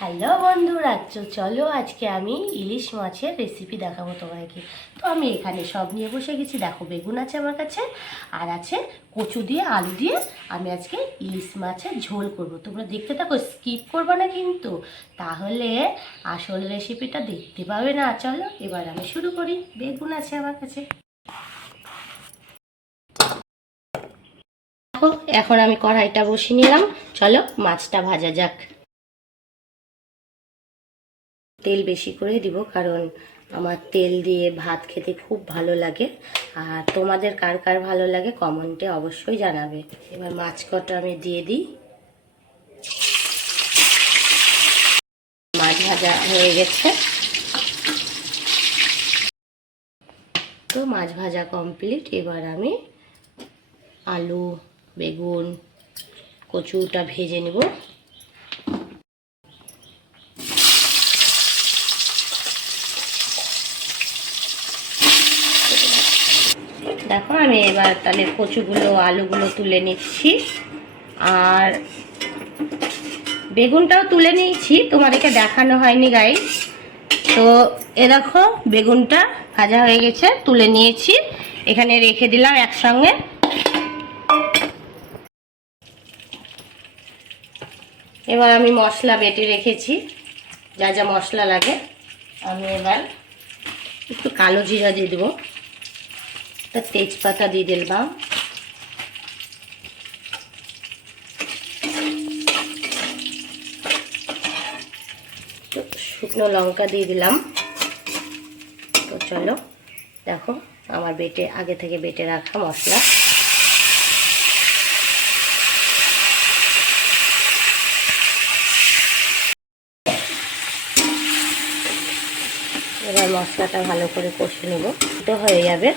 Hello বন্ধুরা, চলো আজকে আমি ইলিশ মাছের রেসিপি দেখাবো তোমাকে। তো আমি এখানে সব নিয়ে বসে গেছি। দেখো, বেগুন আছে আমার কাছে, আর আছে কচু দিয়ে আলু দিয়ে আমি আজকে ইলিশ মাছের ঝোল করব। তোমরা দেখতে থাকো, স্কিপ করবে না কিন্তু, তাহলে আসল রেসিপিটা দেখতে পাবে না। চলো এবার আমি শুরু করি। বেগুন আছে আমার কাছে। দেখো, এখন আমি কড়াইটা বসিয়ে নিলাম। চলো মাছটা ভাজা যাক। তেল বেশি করে দিব, কারণ আমার তেল দিয়ে ভাত খেতে খুব ভালো লাগে। আর তোমাদের কার কার ভালো লাগে কমেন্টে অবশ্যই জানাবে। এবার মাছ কটা আমি দিয়ে দিই। মাছ ভাজা হয়ে গেছে, তো মাছ ভাজা কমপ্লিট। এবার আমি আলু, বেগুন, কচুটা ভেজে নেব। দেখো, আমি এবার তাহলে কচুগুলো আলুগুলো তুলে নিচ্ছি, আর বেগুনটাও তুলে নিয়েছি, তোমাদেরকে দেখানো হয়নি গাইস। তো এ দেখো, বেগুনটা ভাজা হয়ে গেছে, তুলে নিয়েছি, এখানে রেখে দিলাম একসঙ্গে। এবার আমি মশলা বেটে রেখেছি, যা যা মশলা লাগে। আমি এবার একটু কালো জিরা দিয়ে দেবো, একটা তেজপাতা দিয়ে দিলাম, শুকনো লঙ্কা দিয়ে দিলাম। তো চলো দেখো, আমার আগে থেকে বেটে রাখা মশলা। এবার মশলাটা ভালো করে কষে নেব। তো হয়ে যাবে,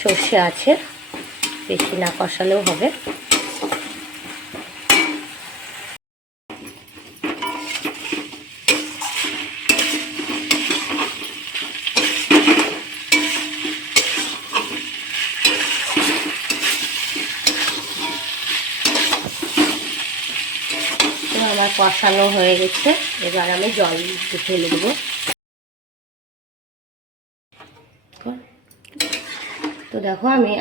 সর্ষে আছে, বেশি না কষালেও হবে। আমার কষানো হয়ে গেছে, এবার আমি জল ঢেলে দেবো। তো দেখো, আমি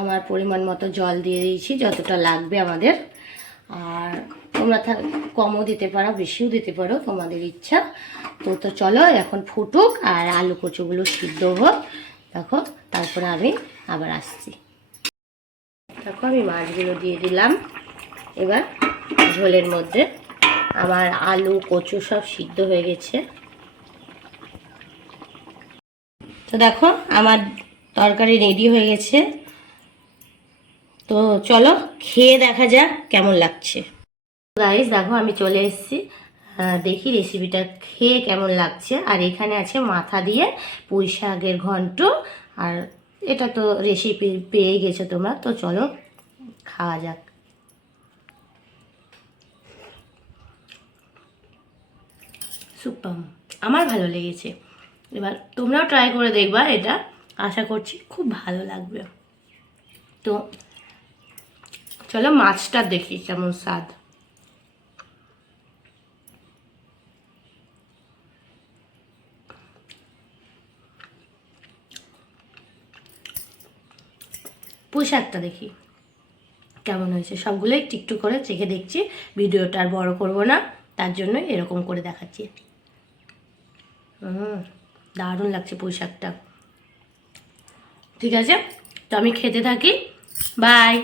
আমার পরিমাণ মতো জল দিয়ে দিয়েছি, যতটা লাগবে আমাদের। আর তোমরা কমও দিতে পারো, বেশিও দিতে পারো, তোমাদের ইচ্ছা। তো চলো এখন ফুটুক আর আলু কচুগুলো সিদ্ধ হোক। দেখো, তারপরে আমি আবার আসছি। দেখো, আমি মাছগুলো দিয়ে দিলাম এবার ঝোলের মধ্যে। আমার আলু কচু সব সিদ্ধ হয়ে গেছে। তো দেখো, আমার তরকারি রেডি হয়ে গেছে। তো চলো খেয়ে দেখা যাক কেমন লাগছে। গাইস দেখো, আমি চলে এসেছি, দেখি রেসিপিটা খেয়ে কেমন লাগছে। আর এখানে আছে মাথা দিয়ে পুঁই শাকের ঘন্ট, আর এটা তো রেসিপি পেয়ে গেছো তোমরা। তো চলো খাওয়া যাক। সুপার, আমার ভালো লেগেছে। এবার তোমরাও ট্রাই করে দেখবা, এটা আশা করছি খুব ভালো লাগবে। তো চলো মাছটা দেখি কেমন স্বাদ। পুঁই শাকটা দেখি কেমন হয়েছে। সবগুলোই একটু করে চেখে দেখছি, ভিডিওটা আর বড় করব না, তার জন্য এরকম করে দেখাচ্ছি। দারুণ লাগছে পুঁই শাকটা। ঠিক আছে, তো আমি খেতে থাকি। বাই।